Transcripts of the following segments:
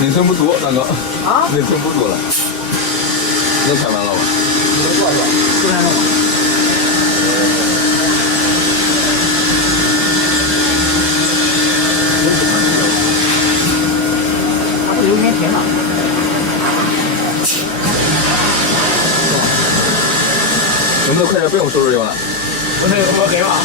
内存不足，大哥。啊？内存不足了。能开完了吗？能做是吧？9天了吗？它不是有免贴吗？能不能快点不用手指油了？不是我黑吧？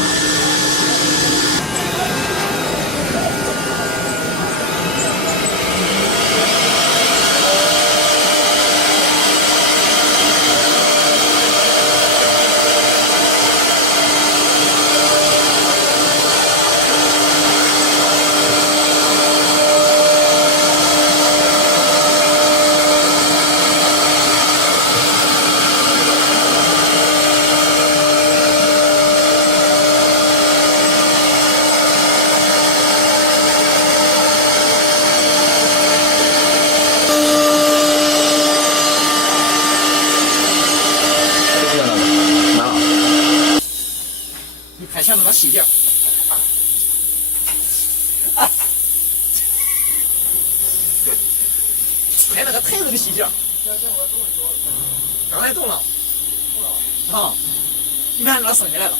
你看前面那细节，啊，拍那个台子的细节。刚才动了，啊，你看那升起来了。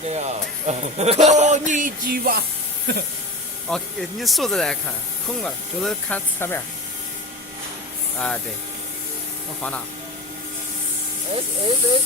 这样。靠你鸡巴！哦，你竖着来看，横着就是看侧面。啊，对，我放大。哎，这个是